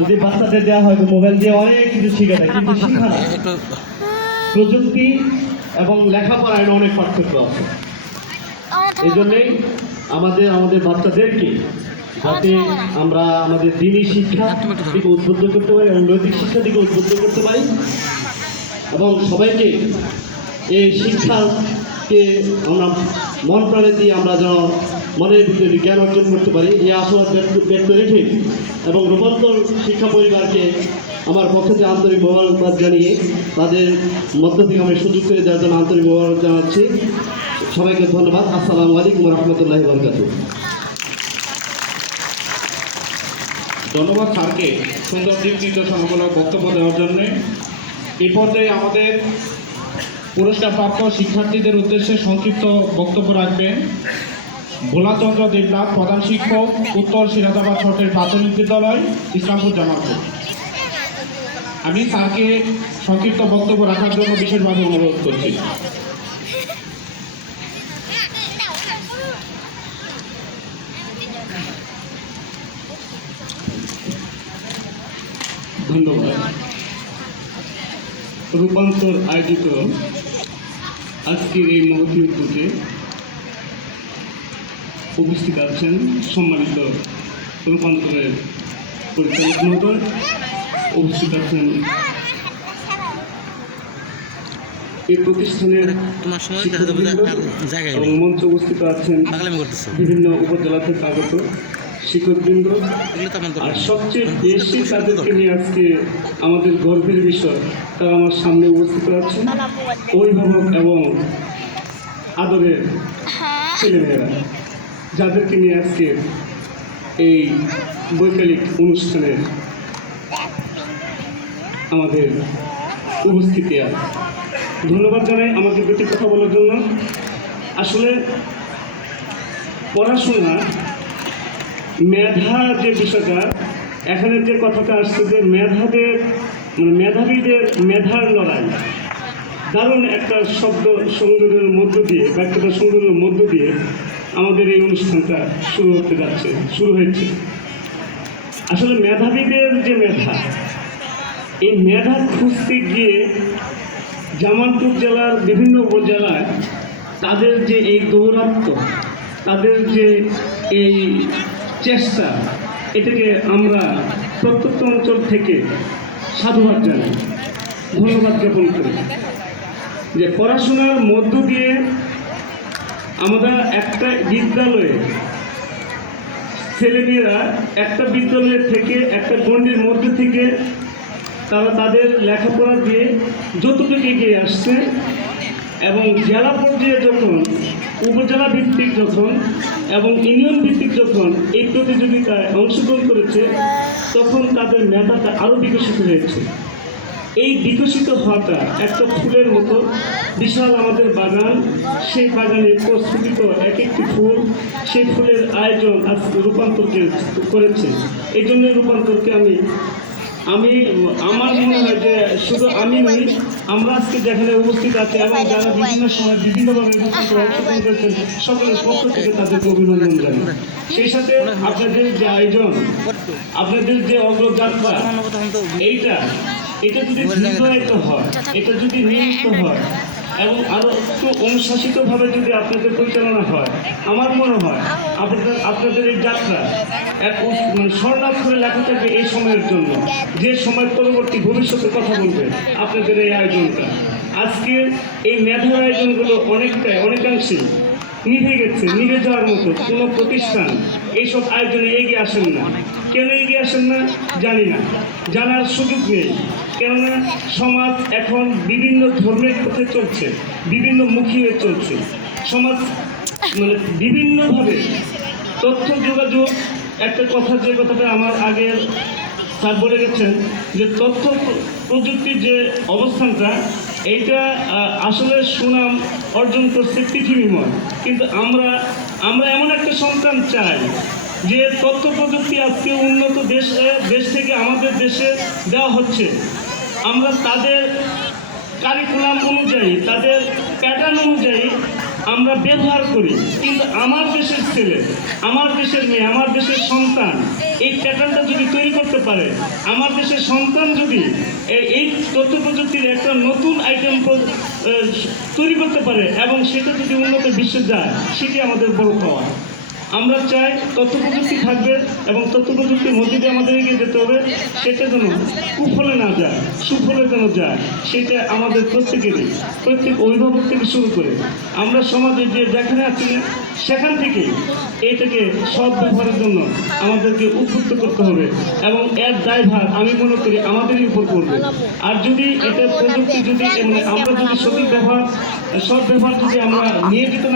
যদি বাচ্চাদের দেওয়া হয় মোবাইল দিয়ে অনেক কিছু শিখে দেয়, কিন্তু শিক্ষা না, প্রযুক্তি এবং লেখাপড়ায় অনেক পার্থক্য আছে। এই জন্যেই আমাদের বাচ্চাদেরকে যাতে আমরা আমাদের দিনী শিক্ষা থেকে উদ্বুদ্ধ করতে পারি এবং নৈতিক শিক্ষা থেকে উদ্বুদ্ধ করতে পারি এবং সবাইকে এই শিক্ষাকে আমরা মন প্রাণে দিয়ে আমরা যেন মনের ভিতরে জ্ঞান অর্জন করতে পারি, এই আশাবাদ ব্যক্ত রেখে এবং রূপান্তর শিক্ষা পরিবারকে আমার পক্ষ থেকে আন্তরিক মোবারকবাদ জানিয়ে তাদের মধ্য থেকে আমি সুযোগ করে দেওয়ার জন্য আন্তরিক মোবারক জানাচ্ছি। সবাইকে ধন্যবাদ। আসসালামু আলাইকুম রহমতুল্লাহি ওয়া বারাকাতুহু। ধন্যবাদ স্যারকে সুন্দর দিক নির্দেশনামূলক বক্তব্য দেওয়ার জন্যে। এই পর্যায়ে আমাদের পুরস্কারপ্রাপ্ত শিক্ষার্থীদের উদ্দেশ্যে সংক্ষিপ্ত বক্তব্য রাখবেন ভোলাচন্দ্র দেবনাথ, প্রধান শিক্ষক, উত্তর সিরাজাবাদ সরকারি প্রাথমিক বিদ্যালয়, ইসলামপুর জামালপুর। আমি স্যারকে সংক্ষিপ্ত বক্তব্য রাখার জন্য বিশেষভাবে অনুরোধ করছি। ধন্যবাদ। রূপান্তর আয়োজিত আজকের এই মহতী উদ্যোগে উপস্থিত আছেন সম্মানিত রূপান্তরের পরিচালক মহোদয়, উপস্থিত আছেন এই প্রতিষ্ঠানের এবং মঞ্চে উপস্থিত আছেন বিভিন্ন উপজেলা থেকে আগত শিক্ষকবৃন্দ, আর সবচেয়ে বেশি তাদেরকে নিয়ে আজকে আমাদের গর্বের বিষয় তারা আমার সামনে উপস্থিত আছেন অভিভাবক এবং আদরের ছেলেমেয়েরা, যাদেরকে নিয়ে আজকে এই বৈকালিক অনুষ্ঠানের আমাদের উপস্থিতি আছে। ধন্যবাদ জানাই আমাকে দুটি কথা বলার জন্য। আসলে পড়াশোনা মেধা যে বিষয়টা, এখানে যে কথাটা আসছে যে মেধাবীদের মেধার লড়াই, দারুণ একটা শব্দ সংযোগের মধ্য দিয়ে বা একটা সংযোগের মধ্য দিয়ে আমাদের এই অনুষ্ঠানটা শুরু হয়েছে। আসলে মেধাবীদের যে মেধা, এই মেধা খুঁজতে গিয়ে জামালপুর জেলার বিভিন্ন উপজেলায় তাদের যে এই দৌরাত্ম্য, তাদের যে এই চেষ্টা, এটাকে আমরা প্রত্যন্ত অঞ্চল থেকে সাধুবাদ জানাই, ধন্যবাদ জ্ঞাপন করি যে পড়াশোনার মধ্য দিয়ে আমরা একটা বিদ্যালয়ে ছেলেমেয়েরা একটা বিদ্যালয়ের থেকে একটা গণ্ডির মধ্যে থেকে তারা তাদের লেখাপড়া দিয়ে যতটুকু এগিয়ে আসছে এবং জেলা পর্যায়ে যখন, উপজেলা ভিত্তিক যখন এবং ইউনিয়ন ভিত্তিক যখন এই প্রতিযোগিতায় অংশগ্রহণ করেছে, তখন তাদের মেধাটা আরও বিকশিত হয়েছে। এই বিকশিত হওয়াটা একটা ফুলের মতো বিশাল আমাদের বাগান, সেই বাগানে প্রস্ফুটিত এক একটি ফুল, সেই ফুলের আয়োজন আজ রূপান্তরকে করেছে। এই জন্য রূপান্তরকে আমি আমার মনে হয় যে শুধু আমি নই, আমরা আজকে যেখানে উপস্থিত আছি এবং যারা বিভিন্ন সময় বিভিন্নভাবে অংশগ্রহণ করেছেন, সকলের পক্ষ থেকে তাদেরকে অভিনন্দন জানাই। সেই সাথে আপনাদের যে আয়োজন, আপনাদের যে অগ্রযাত্রা, এটা যদি নির্ধারিত হয়, এটা যদি নিয়মিত হয় এবং আরও একটু অনুশাসিতভাবে যদি আপনাদের পরিচালনা হয়, আমার মনে হয় আপনাদের এই যাত্রা এক স্বর্ণাক্ষরে লেখা থাকবে এই সময়ের জন্য, যে সময় পরবর্তী ভবিষ্যতে কথা বলবে আপনাদের এই আয়োজনটা। আজকে এই মেধার আয়োজনগুলো অনেকাংশেই নিভে যাওয়ার মতো। কোনো প্রতিষ্ঠান এইসব আয়োজনে এগিয়ে আসেন না। কেন এগিয়ে আসেন না জানি না, জানার সুযোগ নেই। কেননা সমাজ এখন বিভিন্ন ধর্মের পথে চলছে, বিভিন্ন মুখী হয়ে চলছে। সমাজ বিভিন্নভাবে তথ্য যোগাযোগ, একটা কথা, যে কথাটা আমার আগের স্যার বলে গেছেন যে তথ্য প্রযুক্তির যে অবস্থানটা, এইটা আসলে সুনাম অর্জন করছে পৃথিবীময়। কিন্তু আমরা এমন একটা সন্তান চাই যে তথ্য প্রযুক্তি আজকে উন্নত দেশ থেকে আমাদের দেশে দেওয়া হচ্ছে, আমরা তাদের কারিকুলাম অনুযায়ী, তাদের প্যাটার্ন অনুযায়ী আমরা ব্যবহার করি, কিন্তু আমার দেশের ছেলে, আমার দেশের মেয়ে, আমার দেশের সন্তান এই প্যাটার্নটা যদি তৈরি করতে পারে, আমার দেশের সন্তান যদি এই তথ্য প্রযুক্তির একটা নতুন আইটেম তৈরি করতে পারে এবং সেটা যদি উন্নত বিশ্বে যায়, সেটি আমাদের বড় পাওয়া। আমরা চাই তথ্য প্রযুক্তি থাকবে এবং তথ্য প্রযুক্তির মধ্যে দিয়ে আমাদের এগিয়ে যেতে হবে, সেটা যেন কুফলে না যায়, সুফলে যেন যায়, সেটা আমাদের প্রত্যেকেরই, প্রত্যেক অভিভাবক থেকে শুরু করে আমরা সমাজে যে যেখানে আছি সেখান থেকে এটাকে সৎ ব্যবহারের জন্য আমাদেরকে উদ্বুদ্ধ করতে হবে এবং এর দায়ভার আমি মনে করি আমাদেরই উপর পড়বে। আর যদি এটা প্রযুক্তি যদি আমরা যদি সঠিক ব্যবহার, সৎ ব্যবহার যদি আমরা নিয়ে যেতে